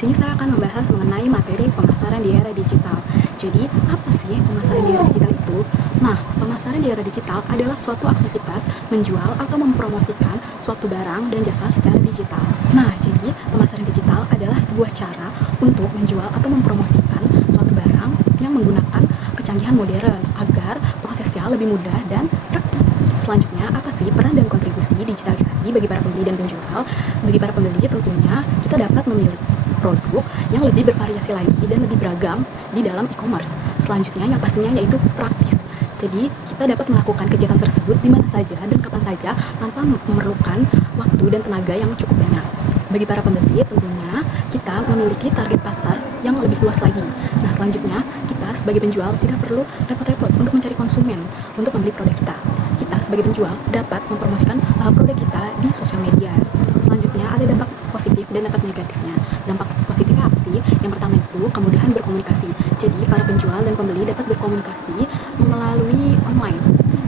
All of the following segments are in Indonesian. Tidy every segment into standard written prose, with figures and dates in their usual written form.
sini saya akan membahas mengenai materi pemasaran di era digital. Jadi, apa sih pemasaran di era digital itu? Nah, pemasaran di era digital adalah suatu aktivitas menjual atau mempromosikan suatu barang dan jasa secara digital. Nah, jadi pemasaran digital adalah sebuah cara untuk menjual atau mempromosikan suatu barang yang menggunakan kecanggihan modern agar prosesnya lebih mudah dan praktis. Selanjutnya, apa sih peran dan kontribusi digitalisasi bagi para pembeli dan penjual? Bagi para pembeli tentunya kita dapat memilih produk yang lebih bervariasi lagi dan lebih beragam di dalam e-commerce. Selanjutnya yang pastinya yaitu praktis. Jadi kita dapat melakukan kegiatan tersebut di mana saja dan kapan saja tanpa memerlukan waktu dan tenaga yang cukup banyak. Bagi para pembeli tentunya kita memiliki target pasar yang lebih luas lagi. Nah, selanjutnya kita sebagai penjual tidak perlu repot-repot untuk mencari konsumen untuk membeli produk kita. Kita sebagai penjual dapat mempromosikan produk kita di sosial media. Selanjutnya ada dampak positif dan dampak negatifnya. Dampak positifnya apa sih? Yang pertama itu kemudahan berkomunikasi. Jadi para penjual dan pembeli dapat berkomunikasi melalui online,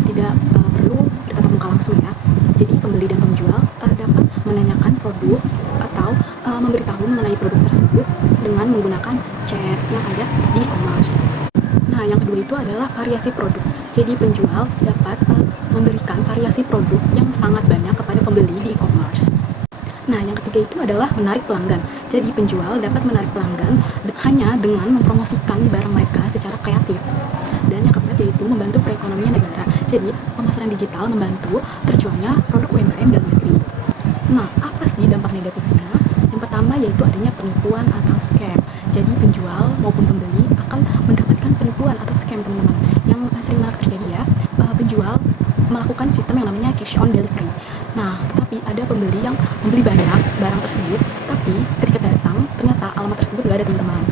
tidak perlu bertatap muka langsung ya. Jadi pembeli dan penjual dapat menanyakan produk atau memberitahu mengenai produk tersebut dengan menggunakan chat yang ada di e-commerce. Nah, yang kedua itu adalah variasi produk. Jadi penjual dapat memberikan variasi produk yang sangat banyak kepada pembeli di e-commerce. Nah, yang ketiga itu adalah menarik pelanggan. Jadi penjual dapat menarik pelanggan hanya dengan mempromosikan barang mereka secara kreatif. Dan yang keempat yaitu membantu perekonomian negara. Jadi pemasaran digital membantu terjualnya produk UMKM dalam negeri. Nah, apa sih dampak negatifnya? Yang pertama yaitu adanya penipuan atau scam. Jadi penjual maupun pembeli akan mendapatkan penipuan atau scam, teman-teman. Yang sering marak terjadi ya, penjual melakukan sistem yang namanya cash on delivery. Nah, tapi ada pembeli yang membeli banyak barang tersebut, tapi ketika datang ternyata alamat tersebut gak ada, teman-teman.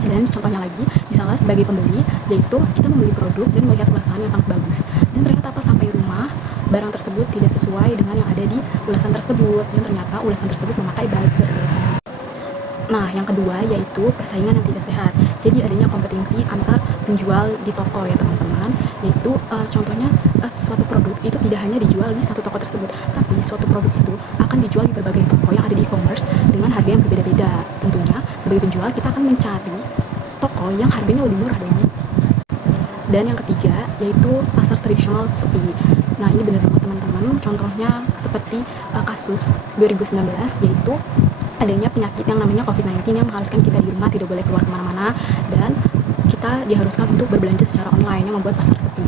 Dan contohnya lagi, misalnya sebagai pembeli, yaitu kita membeli produk dan melihat ulasan yang sangat bagus, dan ternyata pas sampai rumah barang tersebut tidak sesuai dengan yang ada di ulasan tersebut, dan ternyata ulasan tersebut memakai buzzer. Nah, yang kedua yaitu persaingan yang tidak sehat. Jadi adanya kompetisi antar penjual di toko ya, teman-teman. Yaitu contohnya suatu produk itu tidak hanya dijual di satu toko tersebut, tapi suatu produk itu akan dijual di berbagai toko yang ada di e-commerce dengan harga yang berbeda-beda. Tentunya sebagai penjual kita akan mencari toko yang harganya lebih murah dong. Dan yang ketiga yaitu pasar tradisional sepi. Nah, ini benar banget, teman-teman. Contohnya seperti kasus 2019 yaitu adanya penyakit yang namanya COVID-19 yang mengharuskan kita di rumah, tidak boleh keluar kemana-mana, dan kita diharuskan untuk berbelanja secara online yang membuat pasar sepi.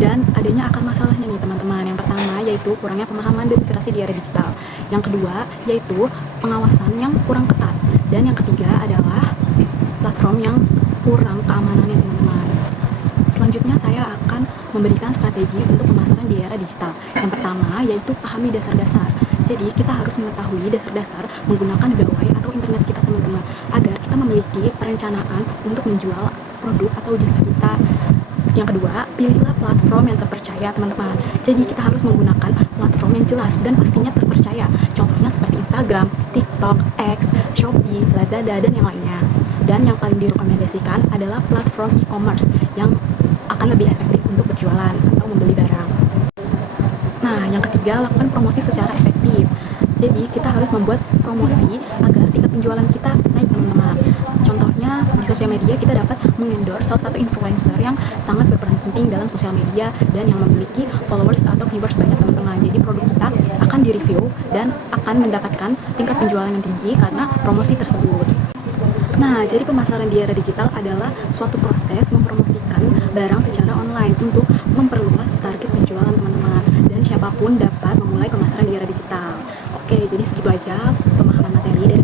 Dan adanya akar masalahnya nih, teman-teman. Yang pertama yaitu kurangnya pemahaman dan literasi di era digital. Yang kedua yaitu pengawasan yang kurang ketat. Dan yang ketiga adalah platform yang kurang keamanannya, teman-teman. Selanjutnya saya akan memberikan strategi untuk pemasaran di era digital. Yang pertama yaitu pahami dasar-dasar. Jadi kita harus mengetahui dasar-dasar menggunakan gawai atau internet kita, teman-teman, agar kita memiliki perencanaan untuk menjual produk atau jasa kita. Yang kedua, pilihlah platform yang terpercaya, teman-teman. Jadi kita harus menggunakan platform yang jelas dan pastinya terpercaya. Contohnya seperti Instagram, TikTok, X, Shopee, Lazada, dan yang lainnya. Dan yang paling direkomendasikan adalah platform e-commerce yang akan lebih efektif untuk berjualan atau membeli barang. Nah, yang ketiga, lakukan promosi secara efektif. Jadi kita harus membuat promosi agar tingkat penjualan kita naik, teman-teman. Contohnya di sosial media kita dapat mengendorse salah satu influencer yang sangat berperan penting dalam sosial media dan yang memiliki followers atau viewers banyak, teman-teman. Jadi produk kita akan direview dan akan mendapatkan tingkat penjualan yang tinggi karena promosi tersebut. Nah, jadi pemasaran di era digital adalah suatu proses mempromosikan barang secara online untuk memperluas target penjualan, teman-teman. Dan siapapun dapat memulai pemasaran di era digital. Oke, jadi segitu aja pemahaman materi